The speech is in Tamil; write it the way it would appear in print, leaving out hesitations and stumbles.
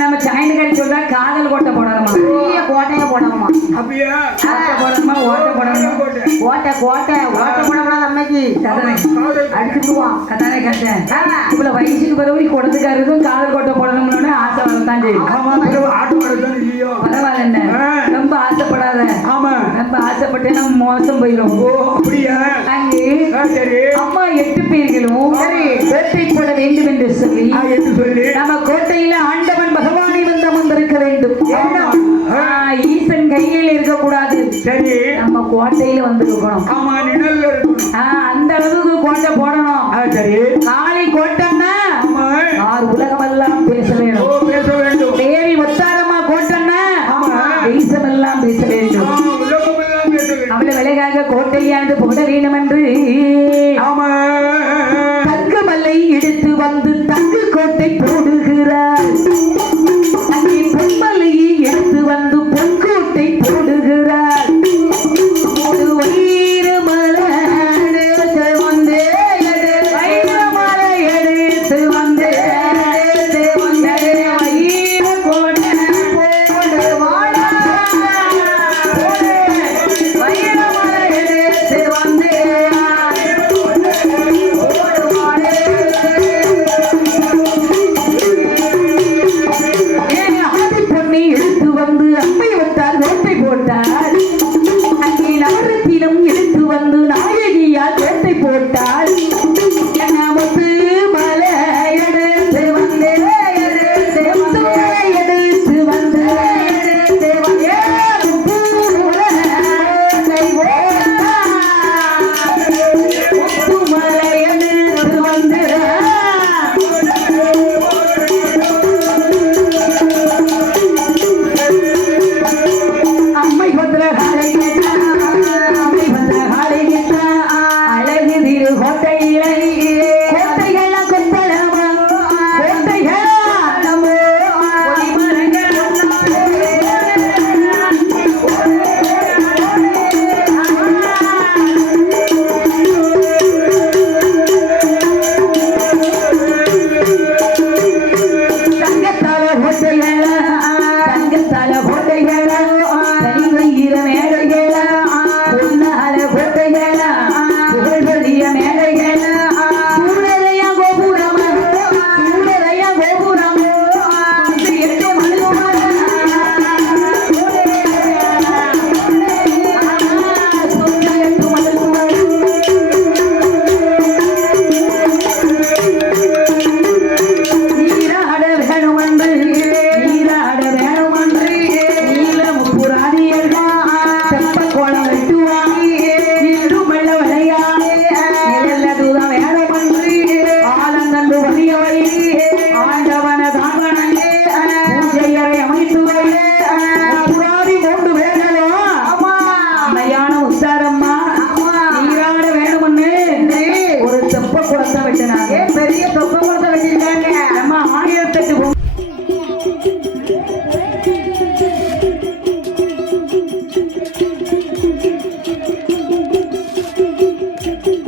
நம்ம சாயந்தரம் கழிச்சு சொல்றா காதல் கோட்டை போடணுமா கோட்டையை போடணுமா அப்படியா போடணுமா ஓட்டை போடணும் ஓட்டை கோட்டை ஓட்டை போடணும்னா அம்மைக்கு அடிச்சுக்குவான் கதானே கேட்டேன் இவ்வளவு வயசுக்கு பிறகு கொடுத்துக்காரதும் காதல் கோட்டை போடணும்னு ஆசை வரத்தான் செய்யும் பரவாயில்ல என்ன ரொம்ப ஆசைப்படாத ரொம்ப ஆசைப்பட்டேன்னா மோசம் போயிடும் அம்மா 8 பேர்களும் கோட்டை போட வேண்டும் என்று சொல்லி நம்ம கோட்டையில ஆண்டவன் பகவானை வந்து அமர்ந்திருக்க வேண்டும் ஈசன் கையில் இருக்கக்கூடாது நம்ம கோட்டையில வந்து இருக்கணும் அந்த அளவுக்கு கோட்டை போடணும் காளி கோட்டைன்னா உலகமெல்லாம் பேச வேண்டும் தேவி முத்தாரம்மா கோட்டைன்னா தேசமெல்லாம் பேச வேண்டும் அவளை விலையாக கோட்டையானது போட வேண்டும் என்று